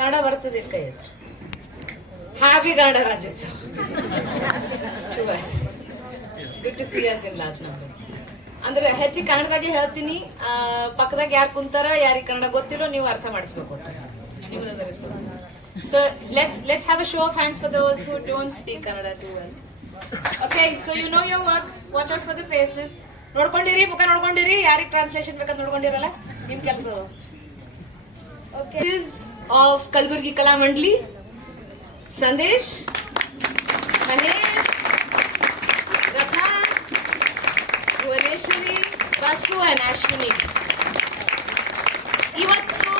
ಕನ್ನಡ ಬರ್ತದೆ ಕೈ happy Kannada Rajyotsava. To us good to see us in large number ಅಂದ್ರೆ ಹೆಚ್ಚಿಗೆ ಕನ್ನಡದಾಗೆ ಹೇಳ್ತೀನಿ ಪಕ್ಕದಾಗ ಯಾರು ಕುಂತಾರ ಯಾರಿಗೆ ಕನ್ನಡ ಗೊತ್ತಿರೋ ನೀವು ಅರ್ಥ ಮಾಡಿಸ್ಬೇಕು so let's let's have a show of hands for those who don't speak Kannada too well okay so you know your work watch out for the faces ನೋಡ್ಕೊಂಡಿರಿ, ಮುಖ ನೋಡ್ಕೊಂಡಿರಿ. ಯಾರಿಗೆ ಟ್ರಾನ್ಸ್ಲೇಷನ್ ಬೇಕಂತ ನೋಡ್ಕೊಂಡಿರಲ್ಲ? ನಿಮ್ ಕೆಲಸ okay of Kalaburagi Kala Mandali Sandesh Mahesh Ratna Bhuvaneshwari Basu and Ashwini ಇವತ್ತು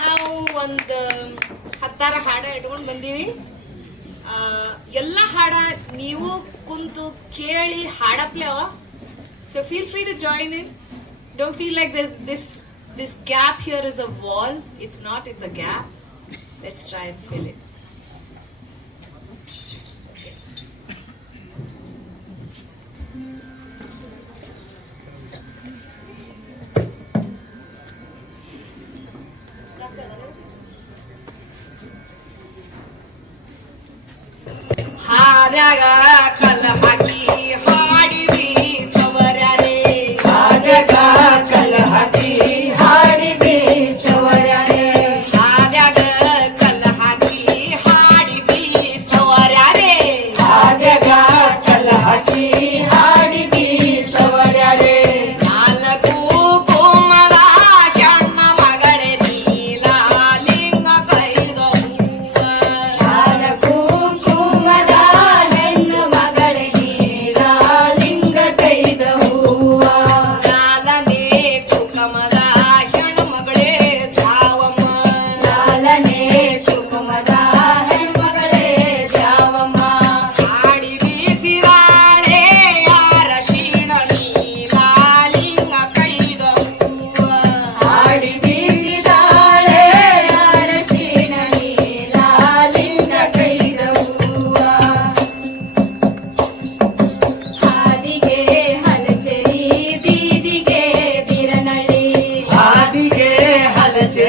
ನಾವು ಒಂದು ಹತ್ತಾರು ಹಾಡ ಇಟ್ಕೊಂಡು ಬಂದೀವಿ. ಎಲ್ಲ ಹಾಡ ನೀವು ಕುಂತು ಕೇಳಿ ಹಾಡಪ್ಲೆ. ಅವ so feel free to join in don't feel like this this This gap here is a wall. It's not, it's a gap. Let's try and fill it.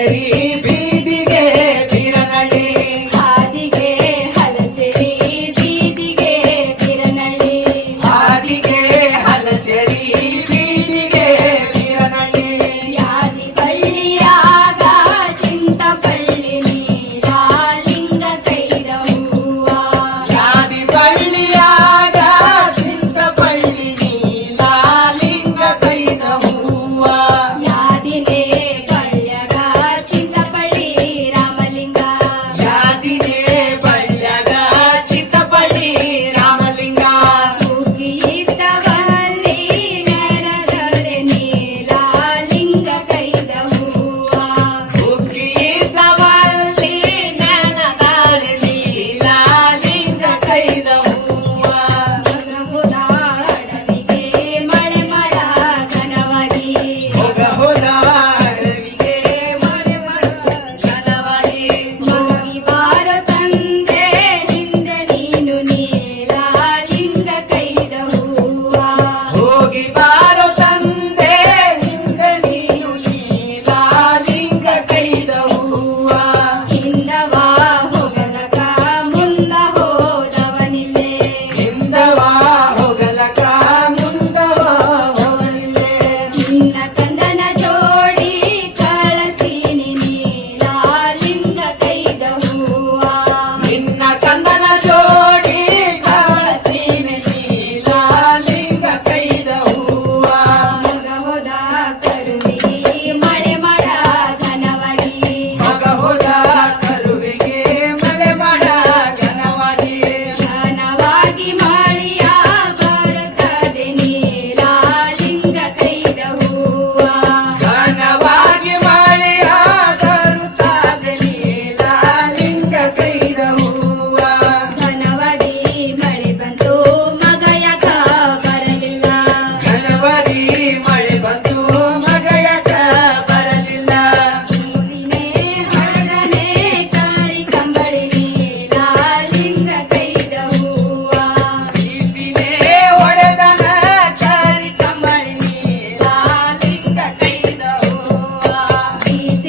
Be.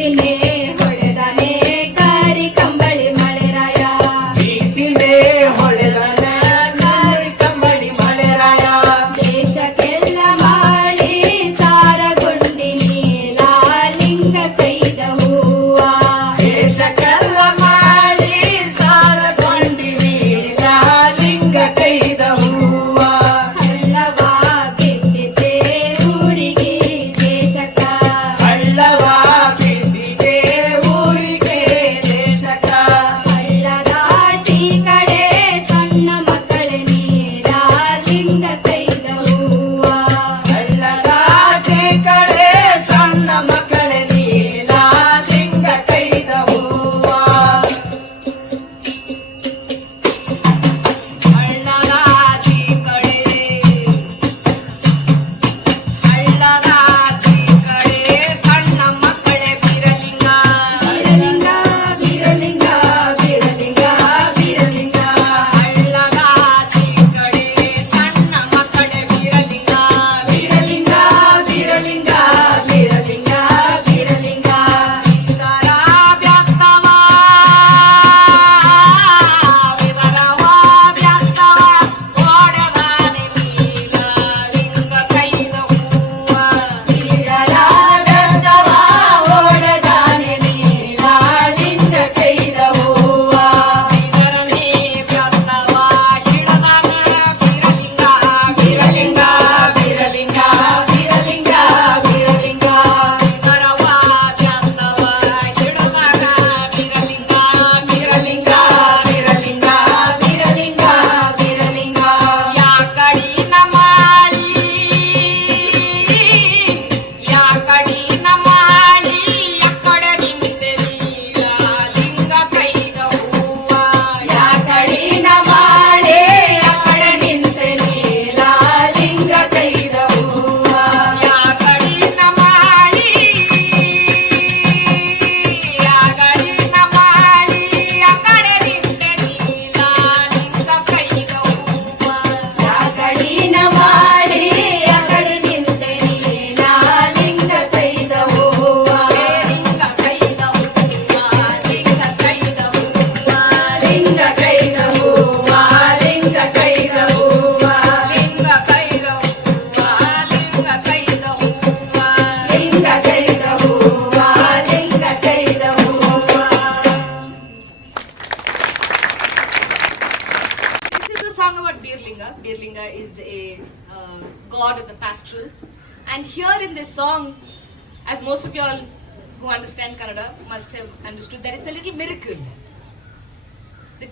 el miedo.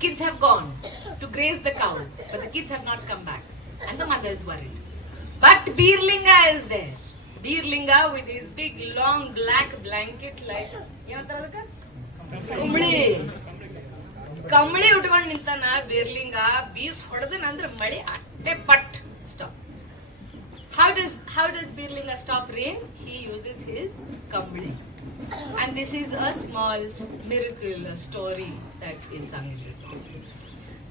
kids have gone to graze the cows, but the kids have not come back, and the mother is worried. But Birlinga is there. Birlinga with his big long black blanket like ಏನಂತಾರ ಅದಕ್ಕ? ಕುಂಬಳಿ ಕಂಬಳಿ ಉಟ್ಕೊಂಡು ನಿಂತಾನ ಬೇರ್ಲಿಂಗ ಬೀಸ್ ಹೊಡೆದನಂದ್ರ ಮಳೆ ಅಟ್ಟೆ ಪಟ್ stop how does how does Birlinga stop rain? He uses his kambli. And this is a small s- miracle, a story that is sung in this song.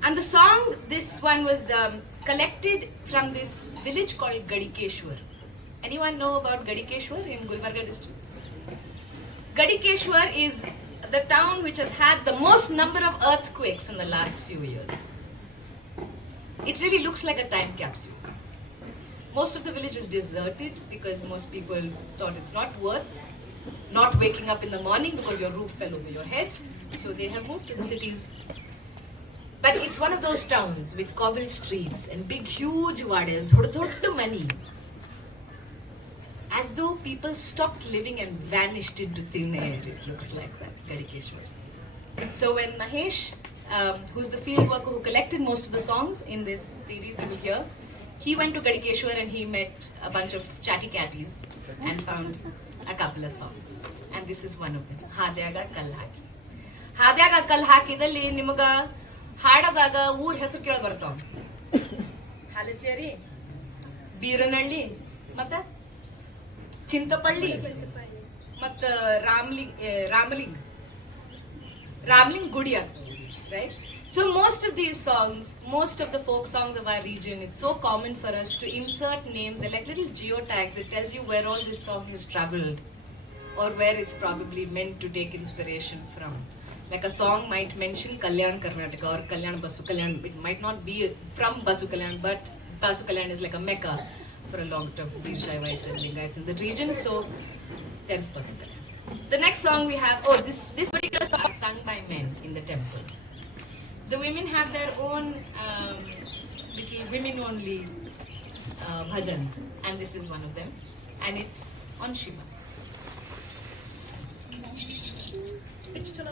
And the song, this one was um, collected from this village called Gadikeshwar. Anyone know about Gadikeshwar in Gulbarga district? Gadikeshwar is the town which has had the most number of earthquakes in the last few years. It really looks like a time capsule. Most of the village is deserted because most people thought it's not worth not waking up in the morning because your roof fell over your head. So they have moved to the cities. But it's one of those towns with cobbled streets and big, huge gardens, dhododhoddu money. As though people stopped living and vanished into thin air, it looks like that, Garikeshwar. So when Mahesh, um, who's the field worker who collected most of the songs in this series you will hear, he went to Garikeshwar and he met a bunch of chatty catties and found a couple of songs. And this is one of them, Hadyaga Kallaki. ಹಾದ್ಯಾಗ ಕಲ್ಲು ಹಾಕಿದಲ್ಲಿ ನಿಮಗ ಹಾಡದಾಗ ಊರ್ ಹೆಸರು ಕೇಳ ಬರ್ತಾವ ಹಾಲಚೇರಿ. ಬೀರನಹಳ್ಳಿ ಮತ್ತ ಚಿಂತಪಳ್ಳಿ ಮತ್ತ ರಾಮ್ಲಿಂಗ್ ರಾಮಲಿಂಗ್. ರಾಮ್ಲಿಂಗ್ ಗುಡಿ ಆಗ್ತದೆ right so most of these songs most of the folk songs of our region it's so common for us to insert names like little geo tags it tells you where all this song his travelled or where it's probably meant to take inspiration from Like a song might mention Kalyan Karnataka or Kalyan Basu Kalyan. It might not be from Basu Kalyan, but Basu Kalyan is like a mecca for a long term Veer Shaivites and Lingaites in the region. So there's Basu. The next song we have, oh, this, this particular song is sung by men in the temple. The women have their own um, little women only uh, bhajans, and this is one of them, and it's on Shiva. ಚಲೋ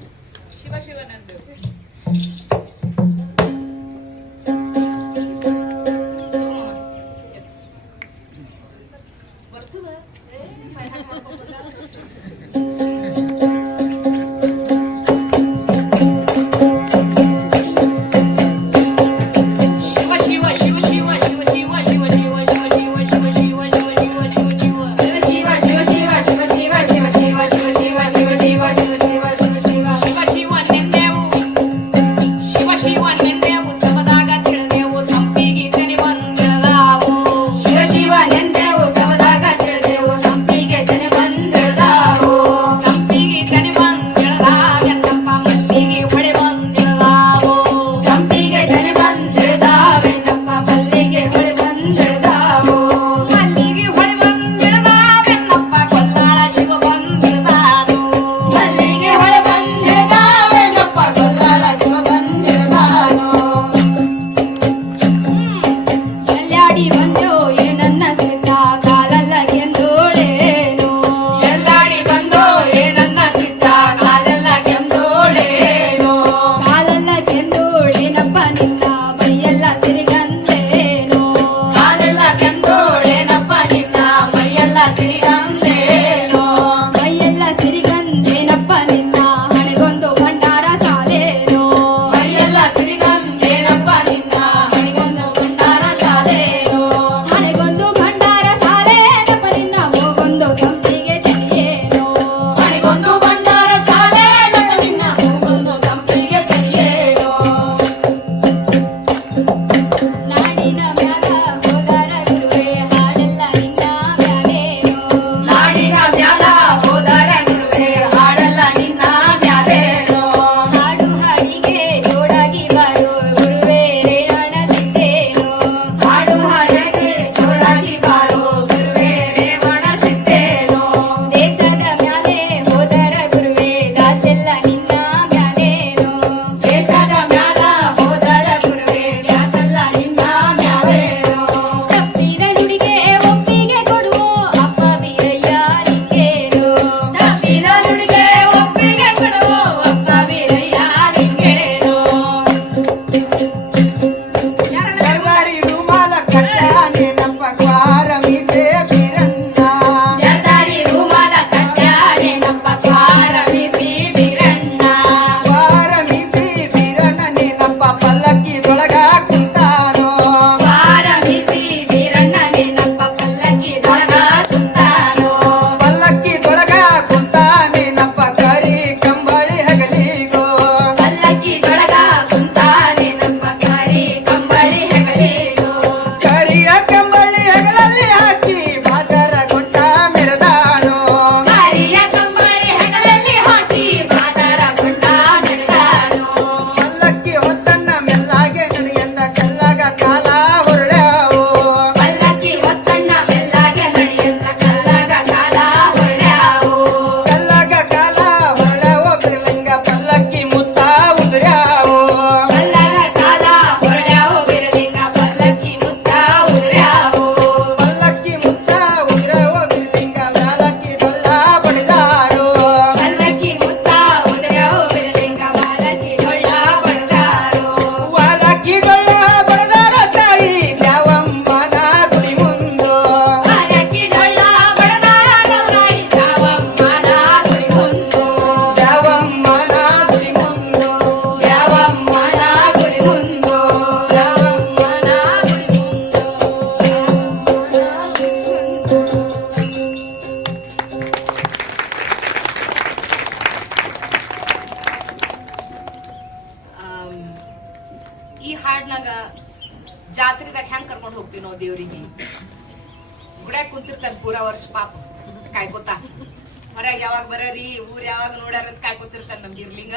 ಯಾವಾಗ ನೋಡ್ಯಾರ ಅಂತ ಕಾಯ್ಕೋತಿರ್ತಾನೆ ನಮ್ ಬಿರ್ಲಿಂಗ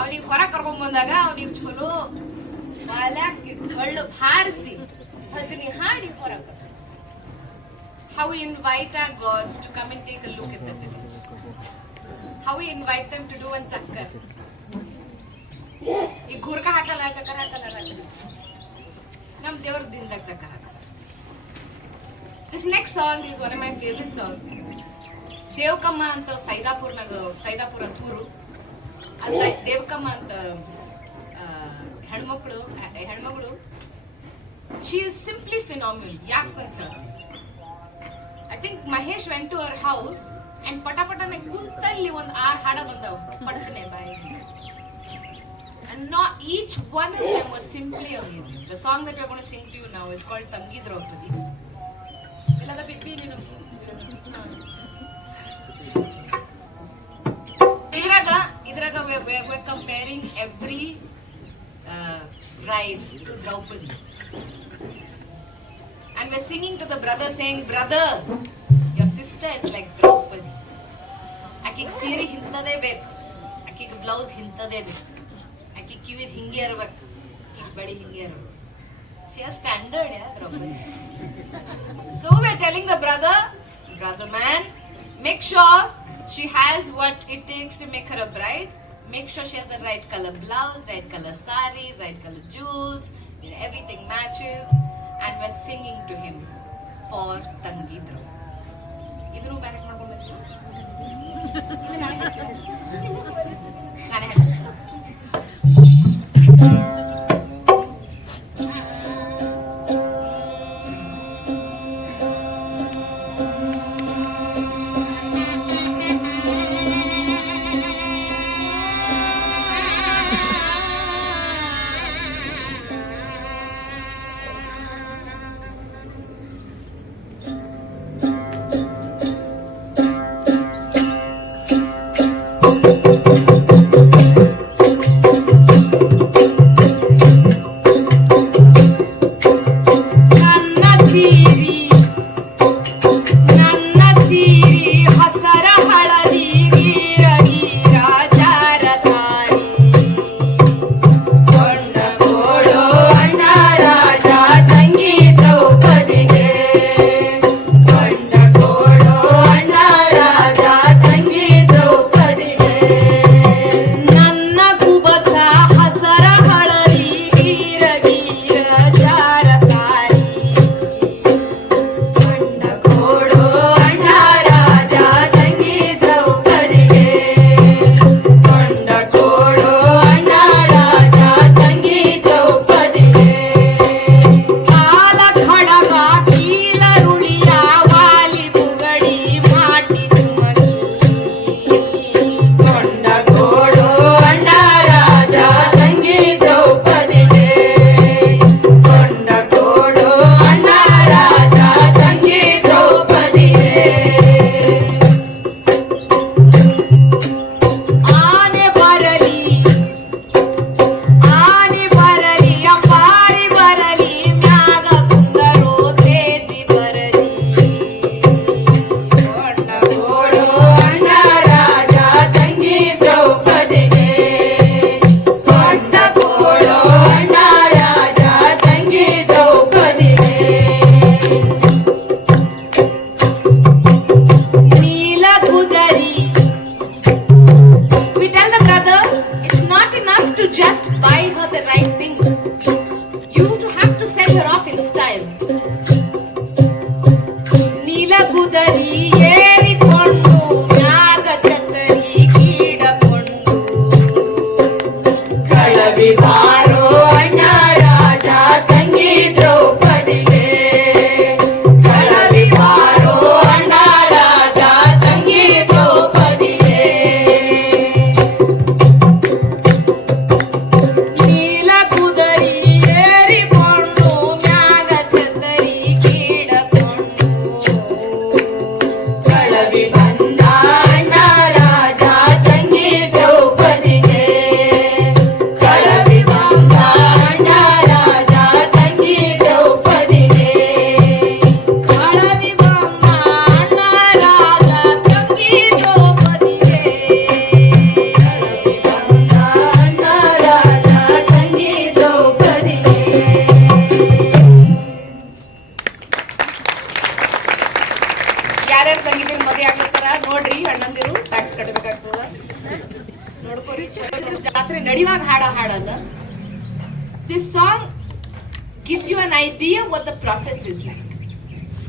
ಅವ್ನಿಗೆ ಹೊರಗ್ ಕರ್ಕೊಂಡ್ ಬಂದಾಗ ಅವ್ನಿಗೆ ಚಲೋ ಬಾಲ್ಯಾಕ್ ಒಳ್ಳು ಹಾರಿಸಿ ಭಜನಿ ಹಾಡಿ ಹೊರಗ how we invite our gods to come and take a look at the village. How we invite them to do one chakkar. ಈ ಗುರ್ಕ ಹಾಕಲ್ಲ ಚಕ್ಕರ್ ಹಾಕಲ್ಲ ರಾತ್ರಿ. ನಮ್ ದೇವ್ರ ದಿನದಾಗ ಚಕ್ಕರ್ ಹಾಕಲ್ಲ this next song is one of my favourite songs ದೇವಕಮ್ಮ ಅಂತ ಸೈದಾಪುರ್ನಾಗ ಸೈದಾಪುರ ಅಂತ ಊರು ಅಲ್ಲ ದೇವಕಮ್ಮ ಅಂತ ಹೆಣ್ಮಕ್ಳು ಹೆಣ್ಮಗಳು. ಶಿ ಇಸ್ ಸಿಂಪ್ಲಿ ಫಿನಾಮಿಲ್ ಯಾಕೆ ಅಂತ ಹೇಳ್ತೀನಿ I think Mahesh went to our house and ಪಟ ಪಟನೆ ಕುಂತಲ್ಲಿ ಒಂದು ಆರು ಹಾಡ ಬಂದವು. ಪಟನೆ ಬಾಯಿ. And not each one of them was simply amazing. The song that we're going to sing to you now is called Tangi Draupadi. ಇಲ್ಲದ ಬಿಬ್ಬಿ ನೀನು. ಇದ್ರಾಗ ಇದ್ರಾಗ we're comparing every uh, bride to Draupadi. And we're singing to the brother saying, Brother, your sister is like Draupadi. ಆಕಿಗೆ ಸೀರೆ ಇಂಥದೇ ಬೇಕು ಆಕಿಗೆ blouse ಇಂಥದೇ ಬೇಕು ಆಕಿ ಕಿವಿದ್ ಹಿಂಗೆ ಇರ್ಬೇಕು ಆಕಿಗೆ ಬಡಿ ಹಿಂಗೆ ಇರ್ಬೇಕು she standard yeah Draupadi so we telling the brother brother man make sure she has what it takes to make her a bride. Make sure she has the right color blouse, right color sari, right color jewels, you know, everything matches. And we're singing to him for Tangi Drau. ಇದನ್ನು barrel ಮಾಡ್ಕೊಂಡು ನಾನೇ ಹೇಳ್ತೀನಿ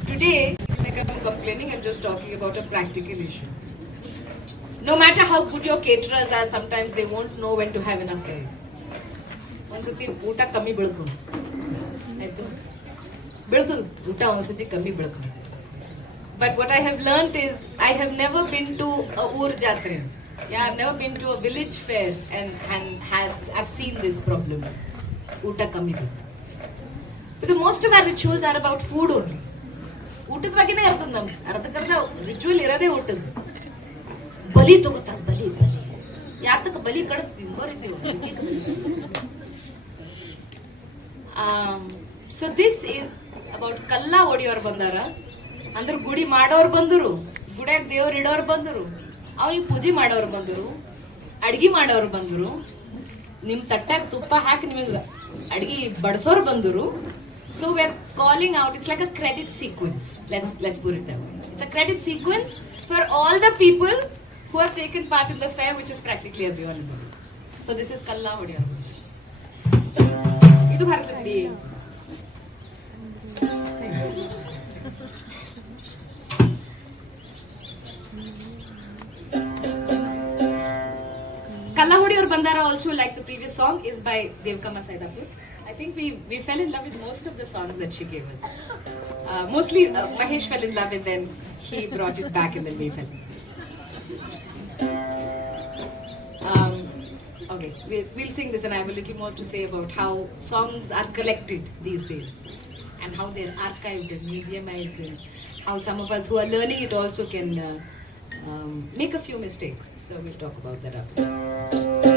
Today, like I'm complaining, I'm just talking about a practical issue. No matter how good your caterers are, sometimes they won't know when to have enough rice. ಒಂದ್ಸತಿ ಊಟ ಕಮ್ಮಿ ಬೀಳ್ತದೆ ಆಯ್ತು ಬೀಳ್ತದೆ ಊಟ ಒಂದ್ಸತಿ ಕಮ್ಮಿ ಬೀಳ್ತದೆ but what I have learned is I have never been to a ಊರ್ ಜಾತ್ರೆ ಯಾ I've never been to a village fair and and has have seen this problem ಊಟ ಕಮ್ಮಿ ಬಿತ್ತು because most of our rituals are about food only ಊಟದ ಬಗ್ಗೆನೇ ಇರ್ತದ ನಮ್ಗೆ ಅರ್ಧಕ್ಕರ್ಧ ritual ಇರೋದೇ ಊಟದ ಬಲಿ ತಗೋತಾರ, ಬಲಿ ಬಲಿ. ಯಾತಕ್ಕೆ ಬಲಿ ಕಡದ್ ತಿಂಬೋರಿದ್ದೀವಿ ಸೊ ದಿಸ್ ಈಸ್ ಅಬೌಟ್ ಕಲ್ಲ ಒಡಿಯೋರು ಬಂದಾರ. ಅಂದ್ರೆ ಗುಡಿ ಮಾಡೋರು ಬಂದರು. ಗುಡಿಯಾಗ ದೇವ್ರು ಇಡೋರು ಬಂದರು. ಅವ್ರಿಗೆ ಪೂಜೆ ಮಾಡೋರು ಬಂದರು. ಅಡ್ಗೆ ಮಾಡೋರು ಬಂದರು. ನಿಮ್ಮ ತಟ್ಟಾಗ ತುಪ್ಪ ಹಾಕಿ ನಿಮಗೆ ಅಡ್ಗೆ ಬಡಿಸೋರು ಬಂದರು. So we are calling out it's like a credit sequence let's let's put it it's a credit sequence for all the people who have taken part in the fair, which is practically everyone in the world. So this is Kalla Hodia. ಇದು ಭಾರತದಲ್ಲಿ Kallahodi or Bandara also like the previous song is by Devkama Saidapur. I think we, we fell in love with most of the songs that she gave us. Uh, mostly uh, Mahesh fell in love and then he brought it back and then we fell. Um, okay, we, we'll sing this and I have a little more to say about how songs are collected these days and how they're archived and museumized and how some of us who are learning it also can uh, um, make a few mistakes. So we'll talk about that after.